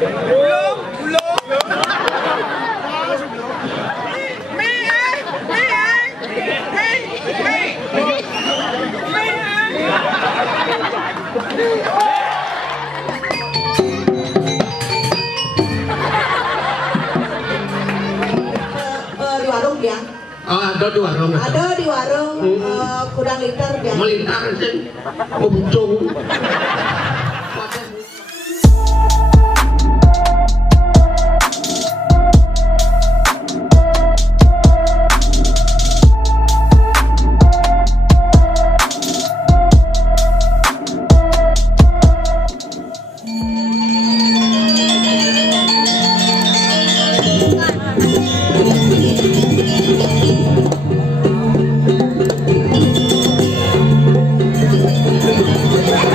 Di warung ya. Oh, ada di warung. Ada di warung kurang liter ya. Melintar sih, muncung.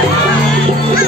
Ah!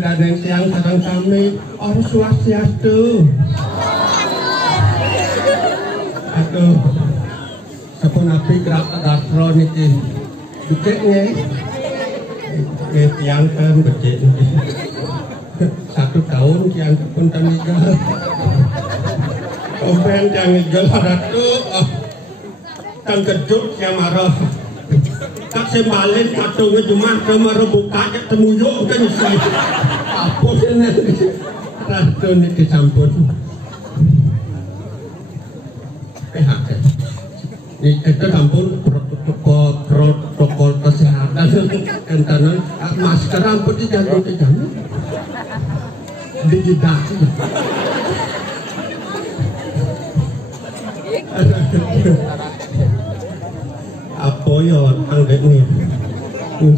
Raden tiang sareng sami Om Swastiastu. Aduh, sapunapi kerap gastro niki becik nggih. Tiang kan becik. 1 tahun tiang pun tanigel. Omben tiang nigel ratu. Tang kejut tiang marah. Tak sembalin katungnya cuma kemarin buka temuyuk kan sih. Apa sih nanti? Ratu niki sampun. Itu sampun protokol kesehatan entanan masker ampun dijaga dijidak apa ya anggap nih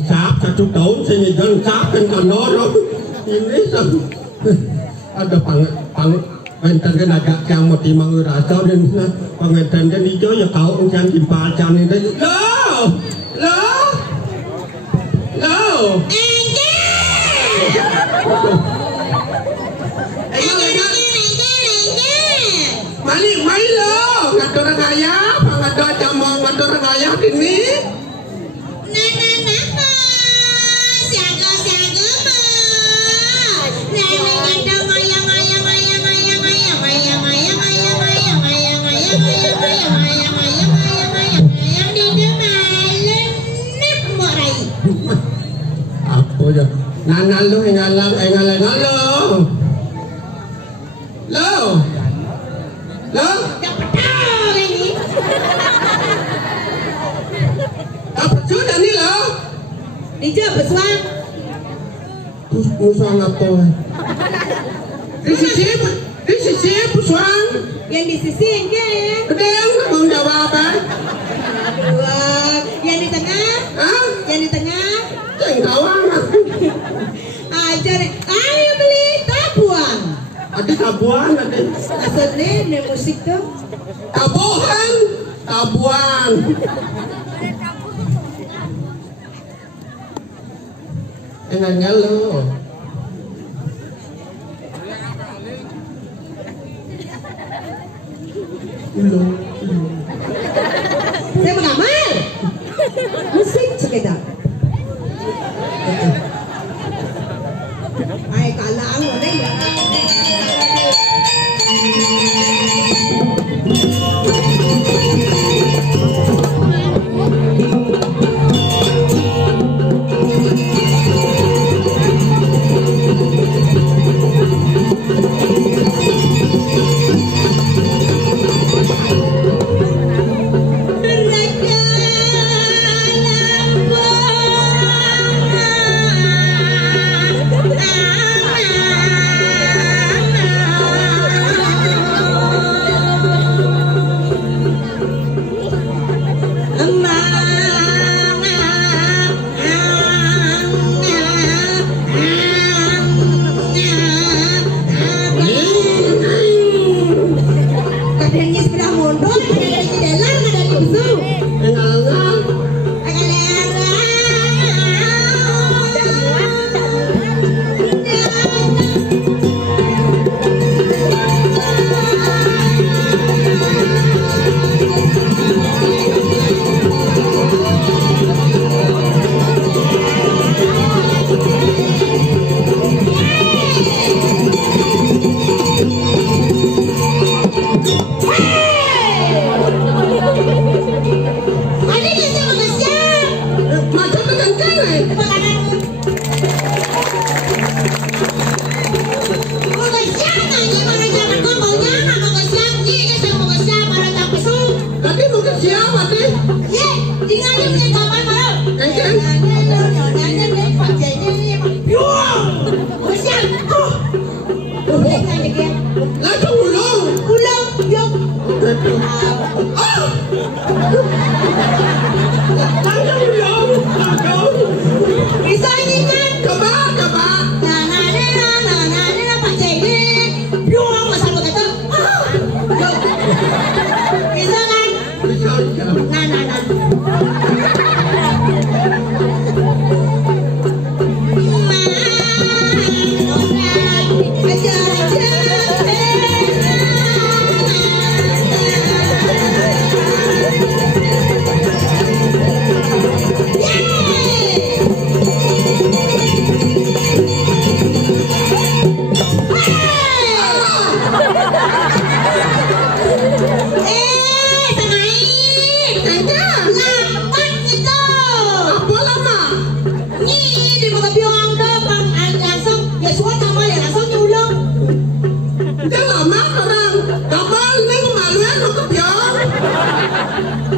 sap 1 tahun saya jalan sap kan kanor ini ada pengantin kan agak yang mau timang rasa dan pengantin kan hijau ya kau yang timpal jangan itu Mali lo ngatur ngaya ngatur jamong ngatur ngaya ini apa ya nana lu engalang lo apa sudah nih lo Dijawab Beswan. Beswan apa di sisi Beswan Yang di sisi enggak? Gede mau jawab apa? Yang di tengah? Hah? Yang di tengah? Yang tawang aja deh. Ayo beli tabuan. Ada tabuan ada. Maksudnya ini musik tuh? Tabuhan. Enaknya lo. Saya mengamal. Musik cekeda. Ay kalaan mo na yun. Nah.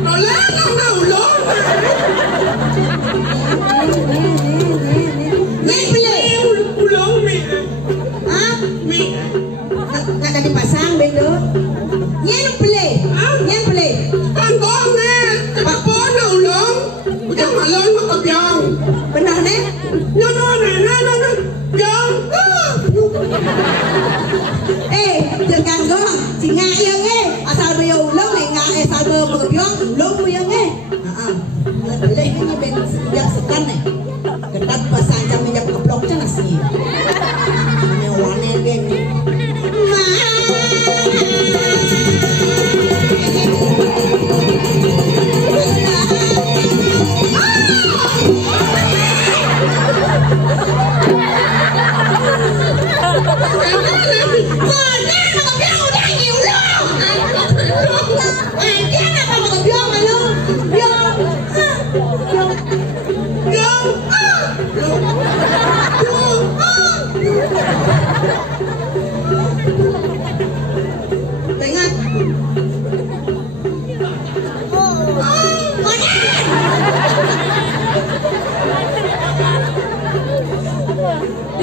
Rồi lá nó nào lớn. Neng beli. Ulang mi. Ah, Mi. nggak ada dipasang bendo. Nyen beli. Nyen beli. Con nè. Bà bố nó ulang. Chắc mà lớn mà có giòn. Benar neng? Nó nè. Giòn. Jangan ganggu. Si ngak yang asal beliau ulang ngak asal berkebiang ulang yang beli ini ben sejak sekan ketat pasang jam minyak keblok cina sih. Nyawane ben.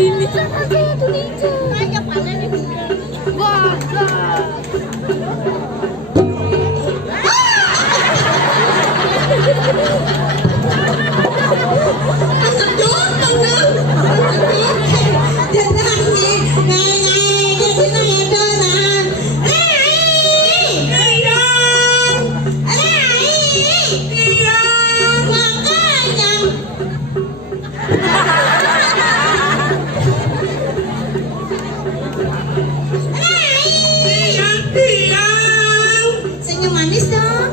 Ini aja tuh ninja. Aja panen ini. Wah. Senyum manis dong.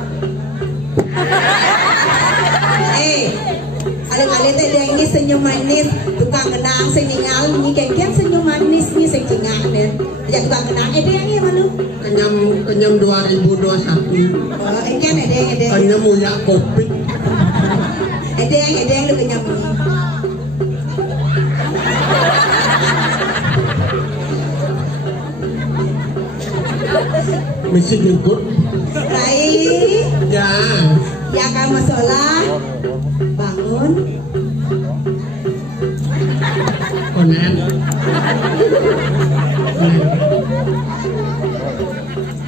Alin-alin teh dia ini senyum manis, tukang kenang sing ningal ni kengkeng senyum manis ni sing cingak nih. Ya tukang kenang dia yang mana? Kenyam 2021. Oh, engken edeng. Kenyam muya Covid. Edeng lu kenyam ni. Mesti jemput. Rai, Ya. ya kamu sholat, bangun. Konen.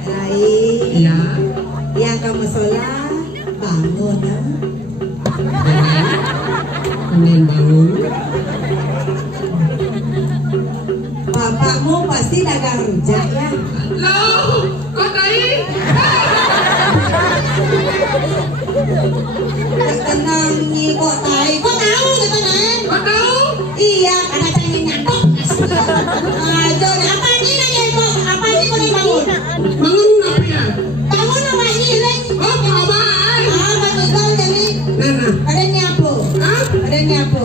Rai, Ya. ya kamu sholat, bangun. Konen bangun. Bapakmu pasti dagang rujak ya. Loh, kok tadi? Tenang nyi kok tai, kok tahu gitu kan? Kok tahu? Iya, karena saya nyantok. Aduh, apa ini nanya kok? Apa ini kok dibangun? Bangun apa ya? Bangun apa ini, Reng? Oh, kawan. Betul jadi. Nana. Ada nyapu. Hah? Ada nyapu.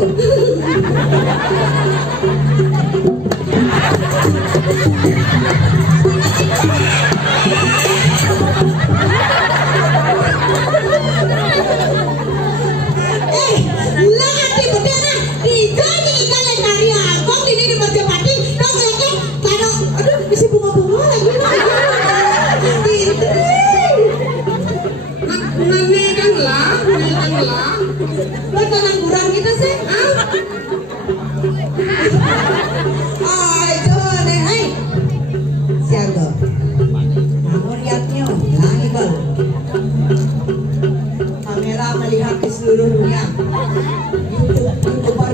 Kurang gitu sih. Ayo deh, hai. Siapa? Kamu lihatnya, lagi bal. Kamera melihat di seluruh dunia.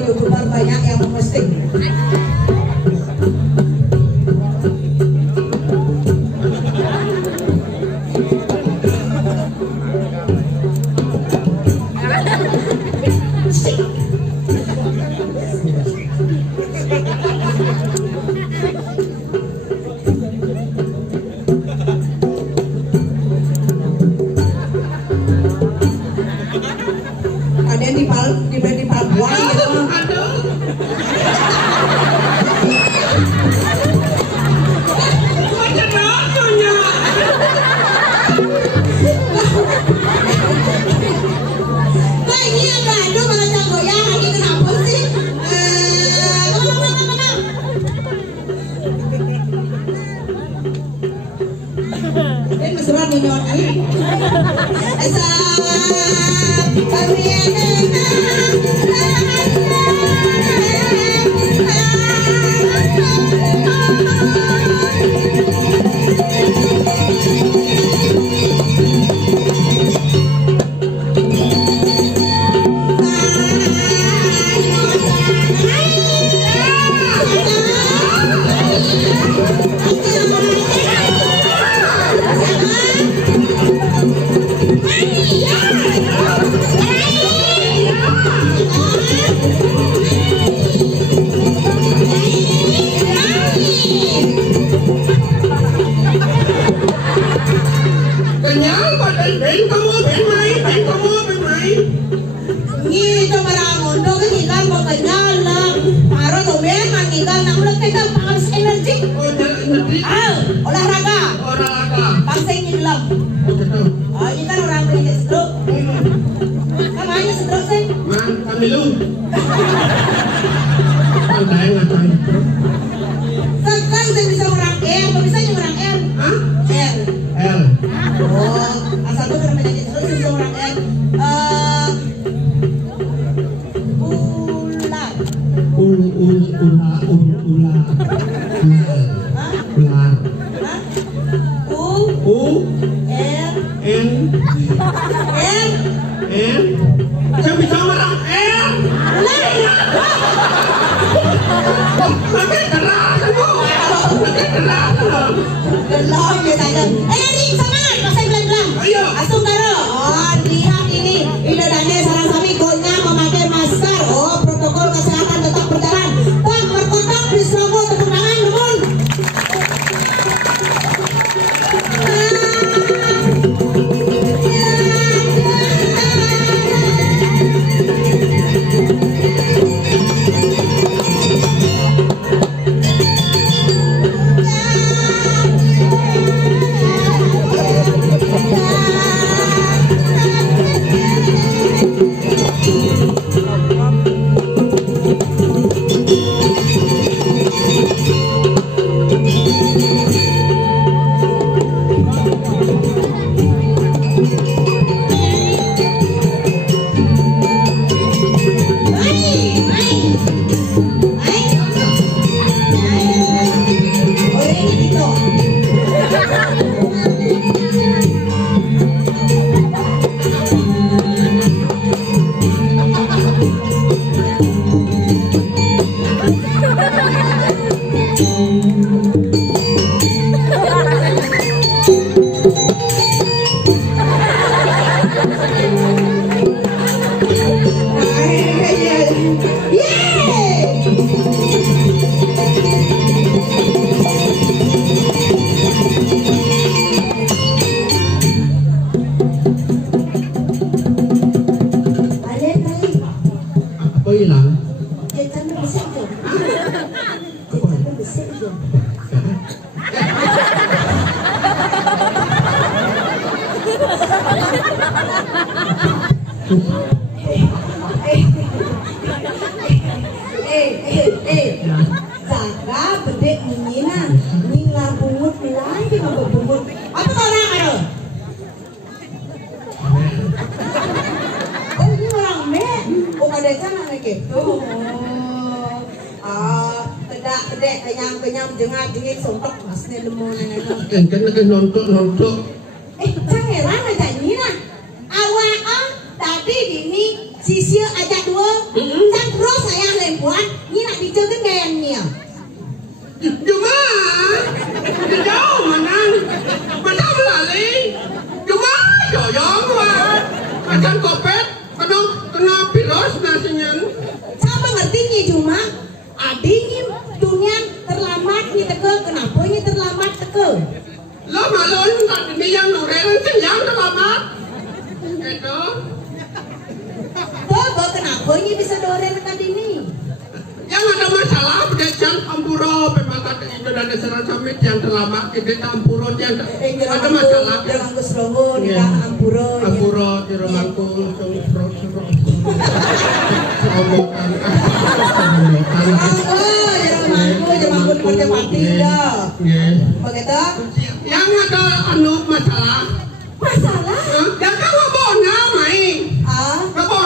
YouTuber banyak yang memposting. Ada yang di Papua gitu. Olahraga. Bangsa ini belum. Oh, ini kan orang punya stroke. Namanya stroke sih? Kamilu. Pandai ngatain. Sekarang saya bisa orang L, bisa orang L. Hah? L. L. Oh, asal tuh kena penyakit stroke bisa orang L. Ular. Saya bisa marah pakai keras Gelap ya tanya. Ring semangat, pasang gelang. Ayo. Asum karo. Oh, lihat ini. Idodane sarang sami gonya memakai masker. Oh, protokol kesehatan tetap berjalan. Tak berkotak di Srogo tepuk tangan, nuhun. Jaga bedek nyina, nyila bungut milai di mabuk bungut. Apa orang ada? Oh ini orang me, oh ada sana gitu. Kedak kedek kenyang jengak sontok masne lemu nenek. Kan nontok. Cangeran aja nyina. Awak tadi dini sisir aja dua. Sang terus saya lempuan, nyina dijaga gayanya. Cuma jauh menang macam lali cuma joyong macam kopet kena virus nasinya Sama ngertinya cuma adingin dunia terlambat nih teke kenapa ini terlambat teke lo malon tadi yang nuren yang terlambat itu Bobo kenapa ini bisa doren tadi ini yang ada masalah berjalan ampuro pemakat itu dan serat samit yang terlama itu ampuro yang ada masalah Jerang Gusrongo di Ampuro di Romangku Jerang di Percepati dah begitu yang ada masalah masalah yang kamu bawa main ah kamu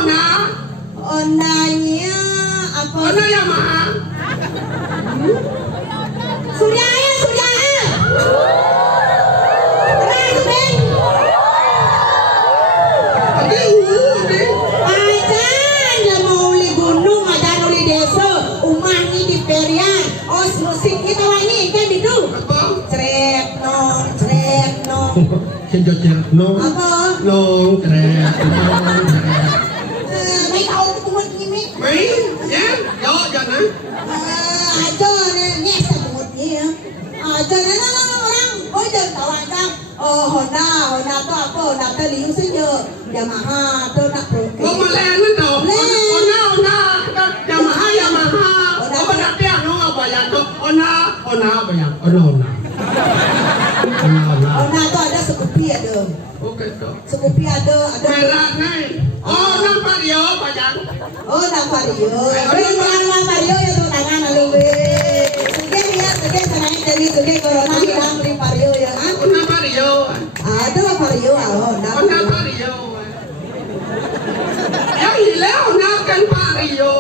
Sejocer nong. Apa? Nong keret. Mấy câu cũng một như mấy. Mấy nhá, do jangan. Cho nên nghe sao một gì á. Cho nên nó orang ôi trời tao ăn cam. Hồi nào to apa nào ta liu saja. Yamaha tu nak pro. Kau malah ni tau. Ona. Yamaha. Kau nak dia nong apa ya? Ona apa ya? Ona. Ona tu ada Scoopy ada. Okey tu. Scoopy ada. Merah ni. Oh, nampak dia apa ya? Oh, nampak dia. Orang Mario yang tu tangan lalu. Sudah senang jadi corona hilang beli Mario ya. Ona Mario. Ada Mario Ona Mario. Yang hilang Ona kan Mario.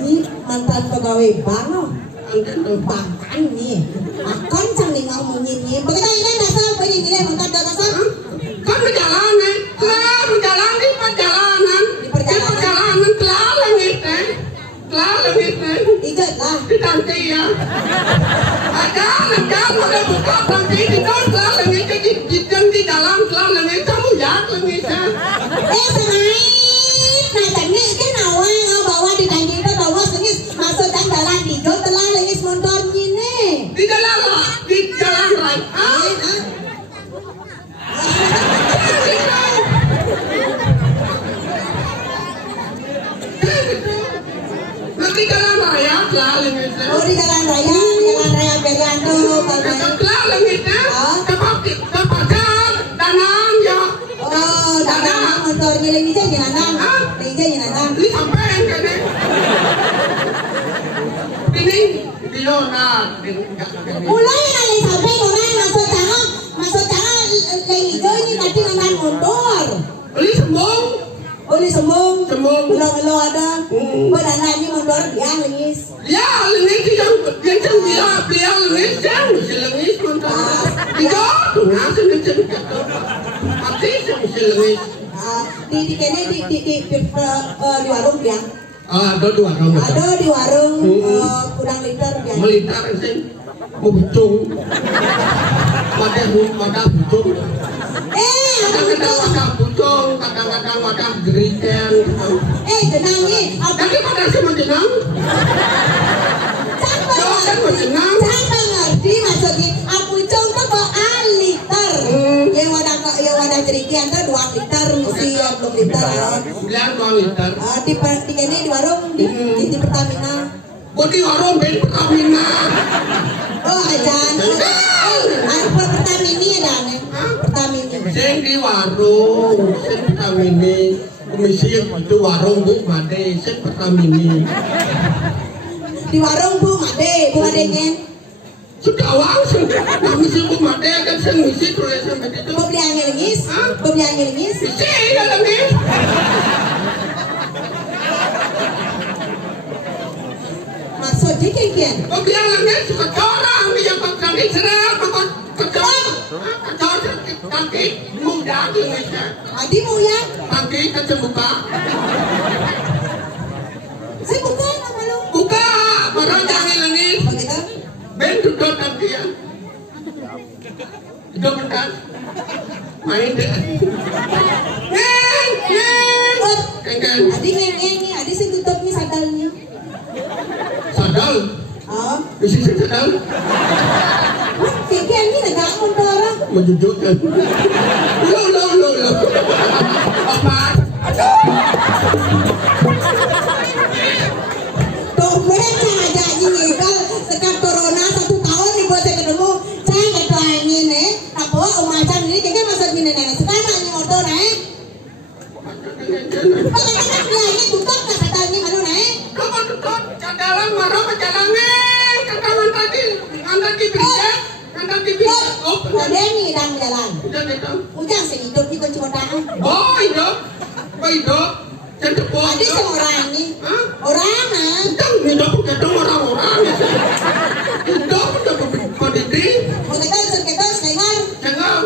Ini mantan pegawai bank loh. Angkat tu. Bahkan nih, akan sambil ngomongin nih. Bagaimana ini dasar penyanyi mantan dasar? Kan berjalan ni, berjalan di perjalanan. Di perjalanan telah langit ni. Ikut lah. Di tangki ya. Jangan pada buka tangki di dalam telah langit jadi di dalam telah langit kamu ya langit ya. Sengit, nah tadi kan awal bawa di tangki itu bawa sengit masuk dan jalan di jauh telah lagi motor gini. Di jalan raya. Nanti jalan raya telah langit. Oh di jalan raya Berianto Palmain. Telah langitnya. Dapat danang ya. Oh, danang motor giling ini jadi danang. Ini sampai ke ni. Ini Diona. Mulai kali sampai orang masuk tangan lagi hijau ini tadi dengan motor. Ini sembung. Oh ini sembung. Melo ada. Berana ini motor dia lengis. Ya, lengis yang dia lengis yang lengis motor. Dia tu nasi lengis. Pasti lengis. Di kene di warung dia. Ada dua orang. Ada di warung kurang liter dia. Meliter sih. Bucung. Wadah bucung. Kadang-kadang wadah bucung, kadang-kadang wadah geriken. Jenang ni. Tapi pada semua jenang. Sampai ngerti maksudnya. Bucung tu bawa liter. Yang wadah geriken tu 2 liter mesti 20 liter. Bilang 2 liter. Di kene di warung di Pertamina. Di warung ben Pertamina. Oh ajan. Pertamini ada nih. Pertamini. Sing di warung, sing Pertamini. Komisi itu warung Bu Made, sing Pertamini. Di warung Bu Madenya. Sudah awal sih. Komisi Bu Made kan sing misi tulisan begitu. Pembeliannya lengis. Isi ya lengis. Maksudnya kian. Pembelian lengis suka corang dia pakai lengis serang kecor. Kaki muda lengisnya. Adimu ya. Kaki kecil buka. Saya buka nama lu. Buka, barang jangan lengis. Begitu. Ben duduk kaki ya. Duduk kan. Main deh. Kan. Adi ngeng ni, adi sih tutup ni sadalnya. Sadal. Isi sadal. Kian ni negak motor. Menjujukkan. Lo. Apa? Tuh mereka ada ini sekarang corona 1 tahun nih buat saya ketemu. Saya kata angin apa umacan ini kayaknya masuk gini nenek. Sekarang ini motor Bagaimana bilangnya tutup nggak katanya mana Kamu tutup, cadalang marah macalangnya. Katakan tadi, anda diberikan. Oh, ada nih dalam jalan. Udah. Ujang sih hidup juga cuma tahan. Oh, hidup. Cantik buat. Ada seorang nih. Orang Jangan hidup ketemu orang-orang. Hidup udah berdiri. mau kita dengar. Jangan.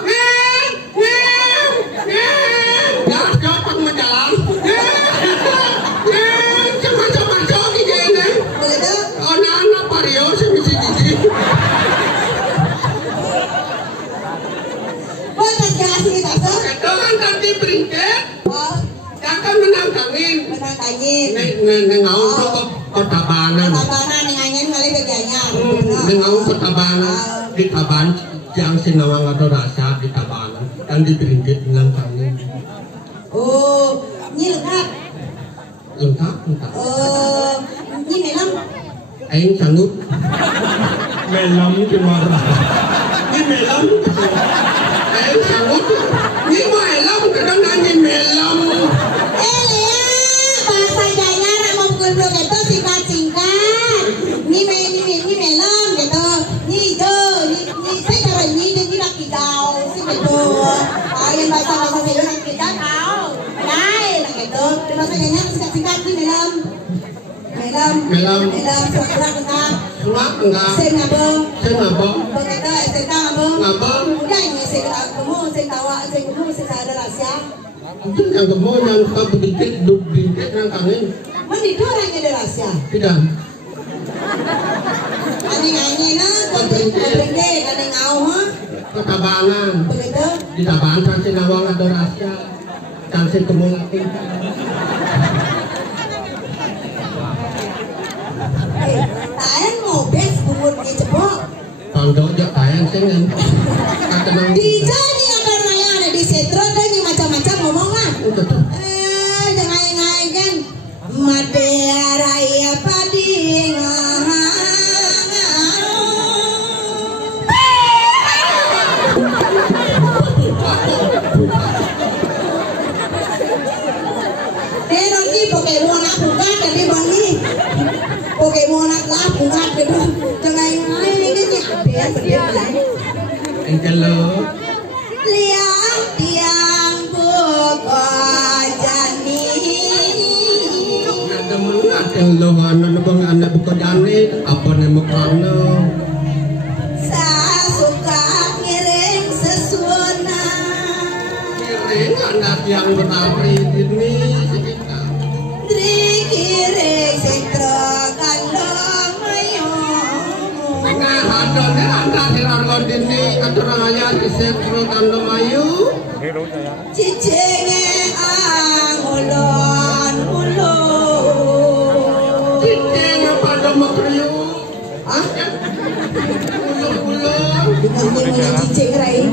Jangan pakai jalan. Sama-sama jogi gini. Begitu. Anak-anak Mario sih mesti gigi. nanti beringket. Oh, Jangan menang kangin. menang angin. Nengau kok Tabanan. Tabanan yang angin kali bagiannya. Nengau ke Tabanan. Di Taban yang sinawang atau rasa di Tabanan dan di beringket menang kangin. Oh, ini lengkap. Lengkap. Ini melam. Aing sanggup. Melam gimana? Ini melam. Aing sanggup. Ini melam kadang nanya melam. Lea, bahasa Jawa nama buku itu singkat-singkat. Ini melam gitu. Ini saya cara ini nak kidau sih gitu. Yang bahasa Jawa nak kidau tahu. Lain gitu. Bahasa Jawa singkat-singkat ini melam. Melam surat enggak. Saya ngabong. Begitu saya ngabong. Udah ini saya kamu saya ada rahasia. Mungkin yang gemuk yang suka beringket nang kangin. Mana itu orangnya ada rahasia? Tidak. Aneh-aneh nah, beringket, aneh ngau mah. Ke Tabanan. Begitu. Di Tabanan kan sinawang ada rasa. Dan si gemuk lagi. Tahan ngobes bubur di cepok. Pondok jak tayan singen. Di jadi ada nanya ada di setro dan yang macam-macam ngomongan. Jangan kan. Madea raya pading. Neron ni Pokemon aku kan tadi bang ni. Pokemon aku kan gitu. Jangan ini dia berdiri. Engkelo. Liang tiang pokok jani. Ada mengat yang lohan ada bang anak buka jani apa nama kerana. Saya suka ngiring sesuna. Kiring anak yang menari ini sekitar. Kiring sentro kandong ayo. Nah ada ni anak dirargon ini acara ayah di setro kandung ayu. Cicenge ang ulon. Cicing pada makriu. Ah? Ulun. Dengan dia punya cicing rai.